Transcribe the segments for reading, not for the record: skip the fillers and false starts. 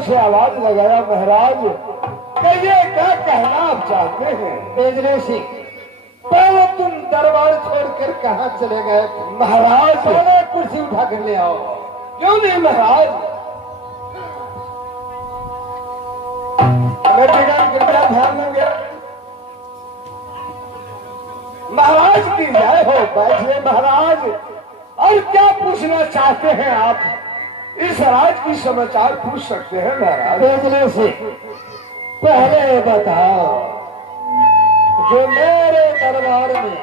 से आवाज लगाया, महाराज कहिए क्या कहना आप चाहते हैं? बेजरे सिंह, पहले तुम दरबार छोड़कर कहाँ चले गए? महाराज पहले कुर्सी उठा कर ले आओ। क्यों नहीं महाराज? कृपया ध्यान दोगे। महाराज की जय हो। बैठिए महाराज। और क्या पूछना चाहते हैं आप? इस राज की समाचार पूछ सकते हैं महाराज। बेजरे से पहले बताओ, जो मेरे दरबार में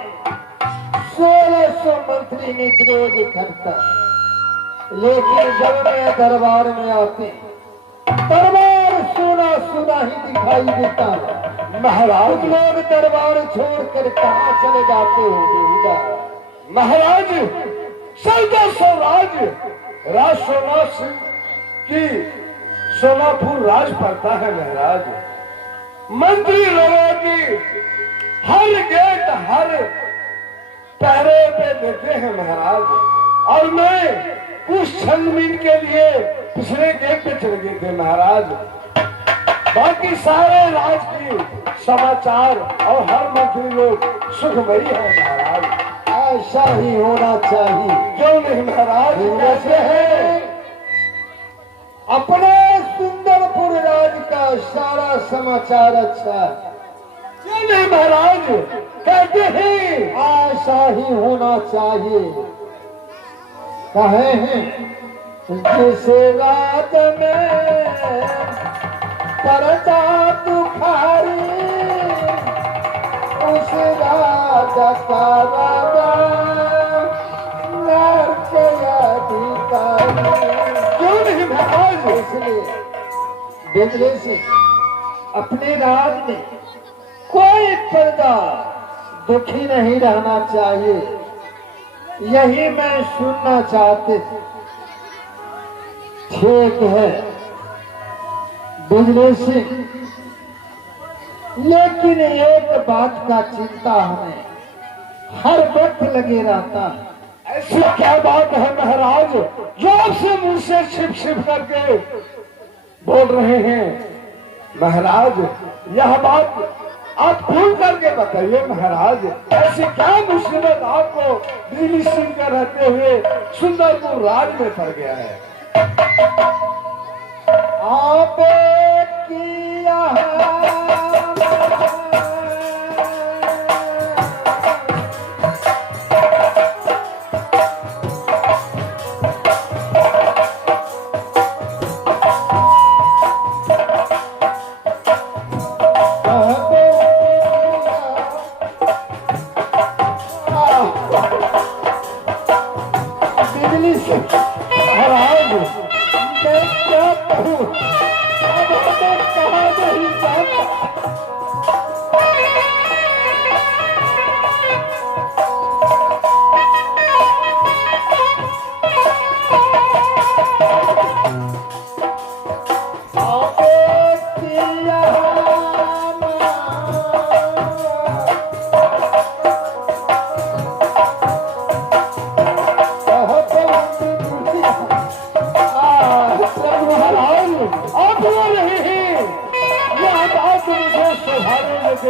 1600 मंत्री निद्रोग इकट्ठा, लेकिन जब मैं दरबार में आते दरबार सुना सुना ही दिखाई देता है। महाराज लोग दरबार छोड़कर कहाँ चले जाते हो? महाराज 1400 राज सोना सिंह की सोनापुर राज पड़ता है महाराज। मंत्री लोगों की हर गेट हर पहरे पे देते हैं महाराज। और मैं कुछ छनबीन के लिए पिछले गेट पे चले गए थे महाराज। बाकी सारे राज की समाचार और हर मंत्री लोग सुखमयी है महाराज। ऐसा ही होना चाहिए। क्यों नहीं महाराज? कैसे है? अपने सुंदरपुर राज का सारा समाचार अच्छा है। क्यों नहीं महाराज? कहते हैं ऐसा ही होना चाहिए। कहे हैं जिस रात में परदा दुखारी, उस राजा का राजा नर्क अधिकारी। क्यों नहीं महाराज? इसलिए बेजरे से अपने राज में कोई पर्दा दुखी नहीं रहना चाहिए। यही मैं सुनना चाहते थे। ठीक है बिजली सिंह, लेकिन एक बात का चिंता हमें हर वक्त लगे रहता है। ऐसी क्या बात है महाराज जो आपसे मुंह से छिप छिप करके बोल रहे हैं? महाराज यह बात आप खुल करके बताइए महाराज। ऐसी क्या मुसीबत आपको बिजली सिंह का रहते हुए सुंदरपुर राज में पड़ गया है? आप किया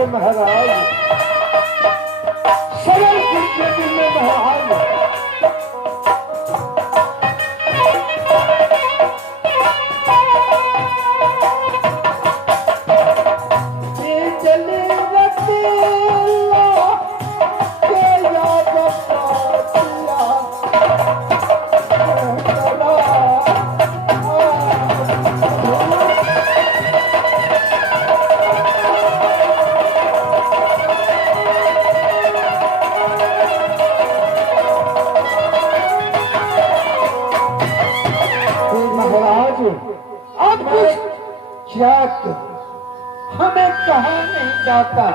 महाराज, सरल कीजिए दिल में महाराज। अब क्या हमें कहा नहीं जाता।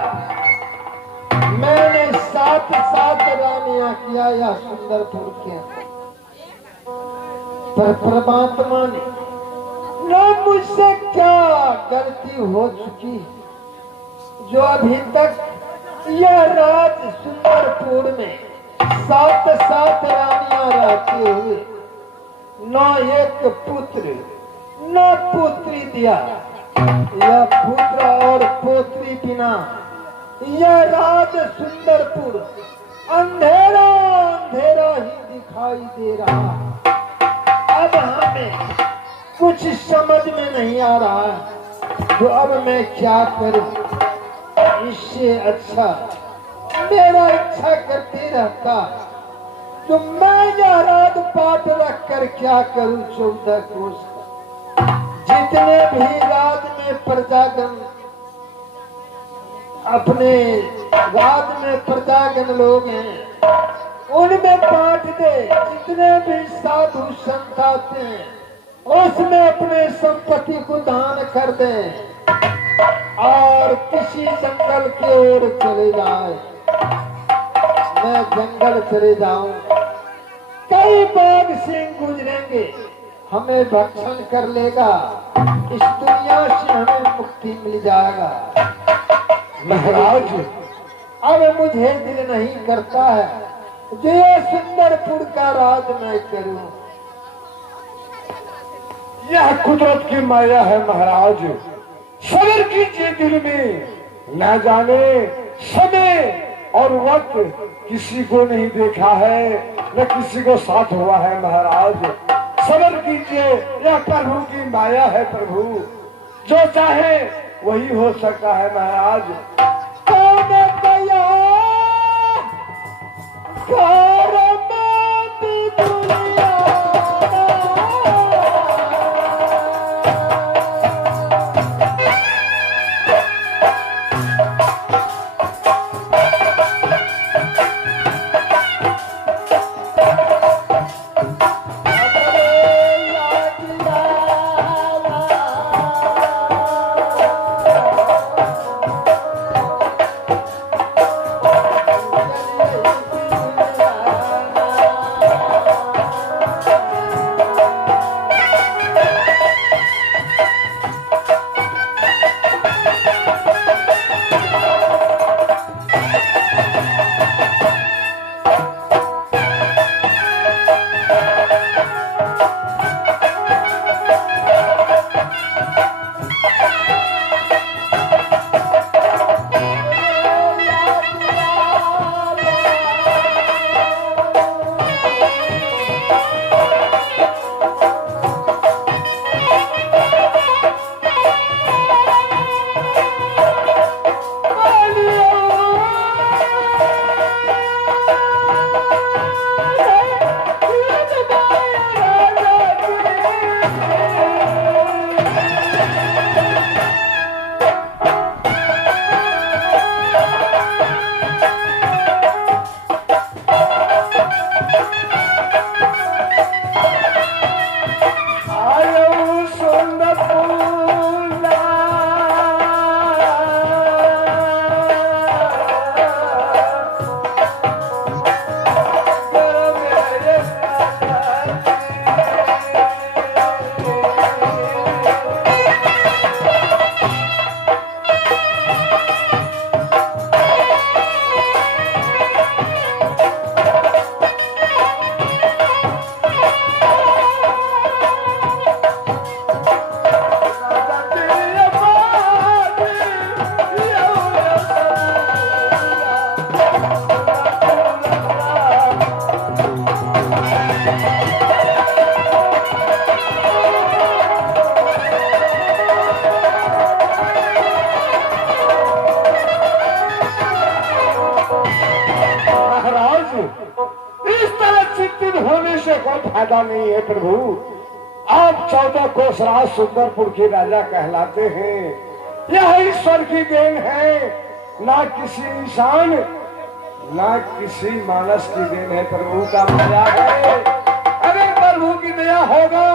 मैंने 7 रानियां किया या सुंदरपुर के, पर परमात्मा ने न मुझसे क्या गलती हो चुकी जो अभी तक यह राज सुंदरपुर में 7 रानियां रहते हुए न एक पुत्र न पुत्री दिया। यह पुत्र और पुत्री बिना यह राज सुंदरपुर अंधेरा अंधेरा ही दिखाई दे रहा। अब हमें कुछ समझ में नहीं आ रहा तो अब मैं क्या करूं। इससे अच्छा मेरा इच्छा करते रहता तो मैं यह राज पाठ रख कर क्या करूं। 14 कोस जितने भी राज में प्रजागण अपने राज में प्रजागण लोग हैं उनमें बांट दे। जितने भी साधु संत आते हैं उसमें अपने संपत्ति को दान कर दे और किसी जंगल की ओर चले जाए। मैं जंगल चले जाऊं, कई बाघ सिंह गुजरेंगे, हमें भक्षण कर लेगा, इस दुनिया से हमें मुक्ति मिल जाएगा। महाराज अब मुझे दिल नहीं करता है जो ये सुंदरपुर का राज मैं करूं। यह कुदरत की माया है महाराज, सबर कीजिए दिल में। न जाने समय और वक्त किसी को नहीं देखा है न किसी को साथ हुआ है महाराज। सबर कीजिए, यह प्रभु की माया है। प्रभु जो चाहे वही हो सकता है महाराज। कौन गया घर में भी दुनिया नहीं है प्रभु। आप 14 कोस राज सुंदरपुर के राजा कहलाते हैं। यह ईश्वर की देन है, ना किसी इंसान ना किसी मानस की देन है। प्रभु का दया है। अगर प्रभु की दया होगा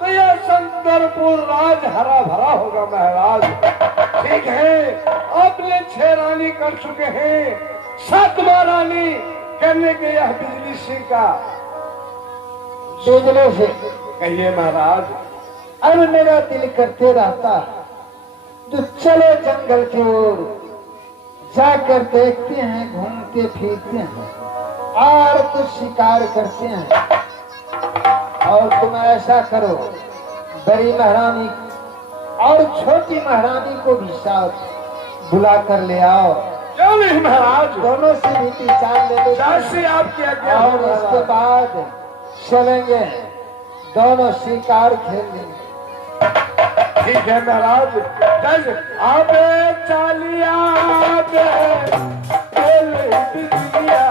तो यह सुंदरपुर राज हरा भरा होगा महाराज। ठीक है, आपने 6 रानी कर चुके हैं, 7वां रानी करने के यह बिजली सिंह का बिजली से कहिए महाराज। अब मेरा दिल करते रहता है तो चलो जंगल की ओर जाकर देखते हैं, घूमते फिरते हैं और कुछ शिकार करते हैं। और तुम ऐसा करो, बड़ी महारानी और छोटी महारानी को भी साथ बुला कर ले आओ। क्यों नहीं महाराज, दोनों से भी पहचान ले लो। जैसे आपकी आज्ञा हो और उसके महाराज। बाद चलेंगे, दोनों शिकार खेलेंगे। ठीक है महाराज। जैसे आबे चालिया बे दिल बिजलिया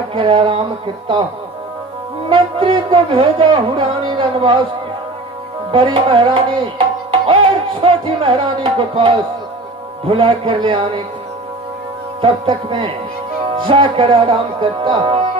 जाकर आराम करता हूँ। मंत्री को भेजा हुरानी रनवास को, बड़ी महारानी और छोटी महारानी को पास भुला कर ले आने को। तब तक मैं जाकर आराम करता हूँ।